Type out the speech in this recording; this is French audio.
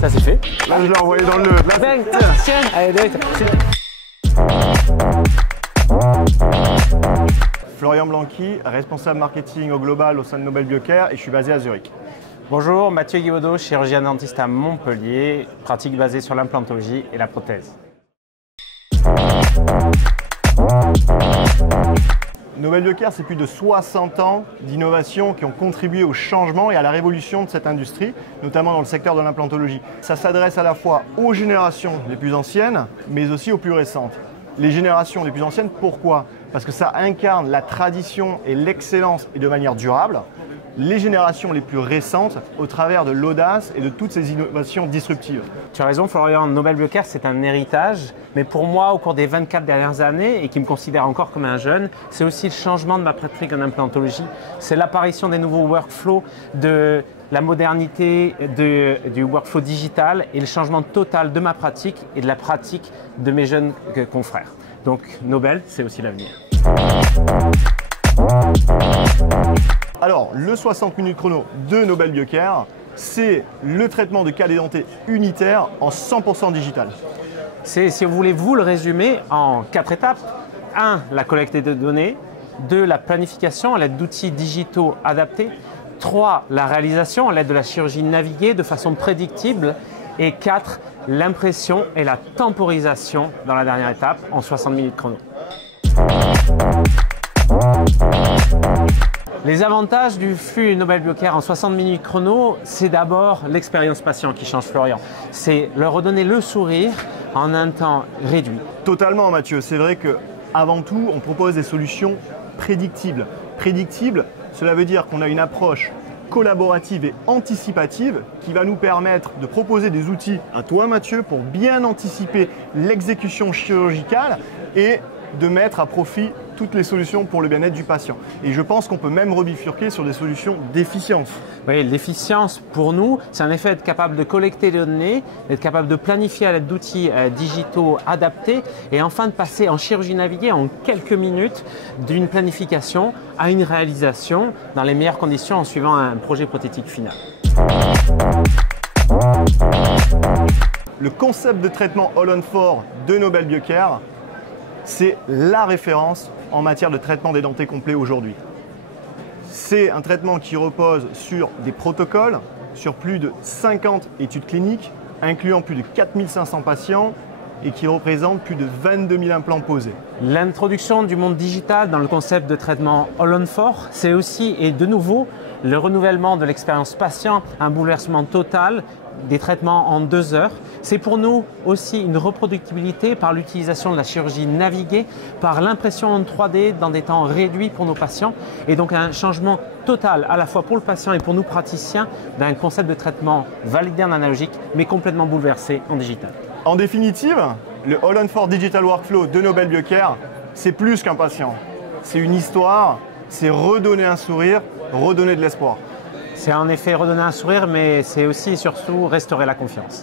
Ça c'est fait. Là, je l'ai envoyé dans le nœud. Là, Tiens, allez, direct. Florian Blanqui, responsable marketing au global au sein de Nobel Biocare et je suis basé à Zurich. Bonjour, Mathieu Guibaudot, chirurgien dentiste à Montpellier, pratique basée sur l'implantologie et la prothèse. Nobel Biocare, c'est plus de 60 ans d'innovation qui ont contribué au changement et à la révolution de cette industrie, notamment dans le secteur de l'implantologie. Ça s'adresse à la fois aux générations les plus anciennes, mais aussi aux plus récentes. Les générations les plus anciennes, pourquoi? Parce que ça incarne la tradition et l'excellence et de manière durable. Les générations les plus récentes au travers de l'audace et de toutes ces innovations disruptives. Tu as raison Florian, Nobel Biocare c'est un héritage, mais pour moi au cours des 24 dernières années et qui me considère encore comme un jeune, c'est aussi le changement de ma pratique en implantologie, c'est l'apparition des nouveaux workflows, de la modernité du workflow digital et le changement total de ma pratique et de la pratique de mes jeunes confrères. Donc Nobel, c'est aussi l'avenir. Alors, le 60 minutes chrono de Nobel Biocare, c'est le traitement de cas dentés unitaire en 100% digital. C'est, si vous voulez vous le résumer, en 4 étapes. 1. La collecte de données. 2. La planification à l'aide d'outils digitaux adaptés. 3. La réalisation à l'aide de la chirurgie naviguée de façon prédictible. Et 4. L'impression et la temporisation dans la dernière étape en 60 minutes chrono. Les avantages du flux Nobel Biocare en 60 minutes chrono, c'est d'abord l'expérience patient qui change Florian. C'est leur redonner le sourire en un temps réduit. Totalement Mathieu, c'est vrai qu'avant tout, on propose des solutions prédictibles. Prédictibles, cela veut dire qu'on a une approche collaborative et anticipative qui va nous permettre de proposer des outils à toi Mathieu pour bien anticiper l'exécution chirurgicale et de mettre à profit toutes les solutions pour le bien-être du patient. Et je pense qu'on peut même rebifurquer sur des solutions d'efficience. Oui, l'efficience pour nous, c'est en effet être capable de collecter des données, d'être capable de planifier à l'aide d'outils digitaux adaptés et enfin de passer en chirurgie naviguée en quelques minutes d'une planification à une réalisation dans les meilleures conditions en suivant un projet prothétique final. Le concept de traitement All-on-4 de Nobel Biocare, c'est la référence en matière de traitement des dentés complets aujourd'hui. C'est un traitement qui repose sur des protocoles, sur plus de 50 études cliniques, incluant plus de 4500 patients et qui représente plus de 22 000 implants posés. L'introduction du monde digital dans le concept de traitement All-on-4, c'est aussi et de nouveau le renouvellement de l'expérience patient, un bouleversement total des traitements en 2 heures. C'est pour nous aussi une reproductibilité par l'utilisation de la chirurgie naviguée, par l'impression en 3D dans des temps réduits pour nos patients et donc un changement total à la fois pour le patient et pour nous praticiens d'un concept de traitement validé en analogique mais complètement bouleversé en digital. En définitive, le All-on-4 Digital Workflow de Nobel Biocare, c'est plus qu'un patient. C'est une histoire, c'est redonner un sourire, redonner de l'espoir. C'est en effet redonner un sourire, mais c'est aussi et surtout restaurer la confiance.